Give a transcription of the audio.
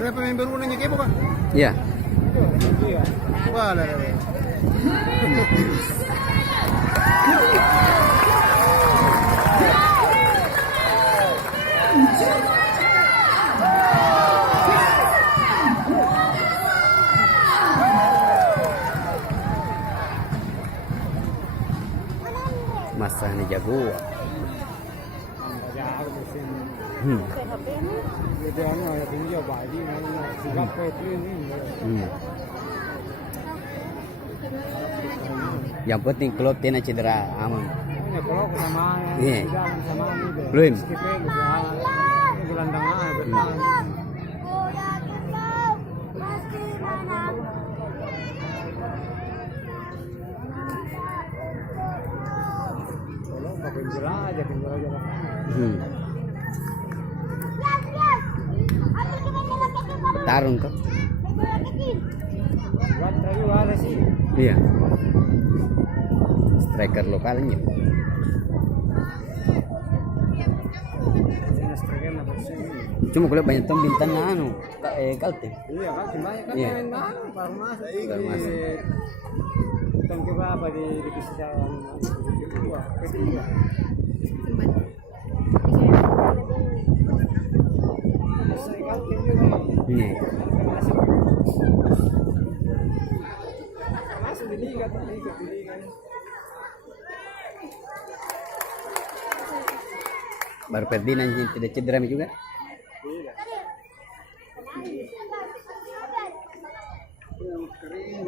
Sino pemain baru nanya kepo Pak? Iya. Wah, lah. Masa ni jago. Yang penting klub tidak cedera aman. Iya. Belum. Tarung kok. Iya. Striker lokalnya. Cuma kalau banyak tem bintang anu, kalte. Iya, kan banyak kan Iya. main mana baru masuk. Baru masuk. Bintang ke berapa di divisi kedua, ketiga. Saya kalte juga. Iya. Masuk di liga. Baru Ferdinand yang tidak cedera juga. Kering,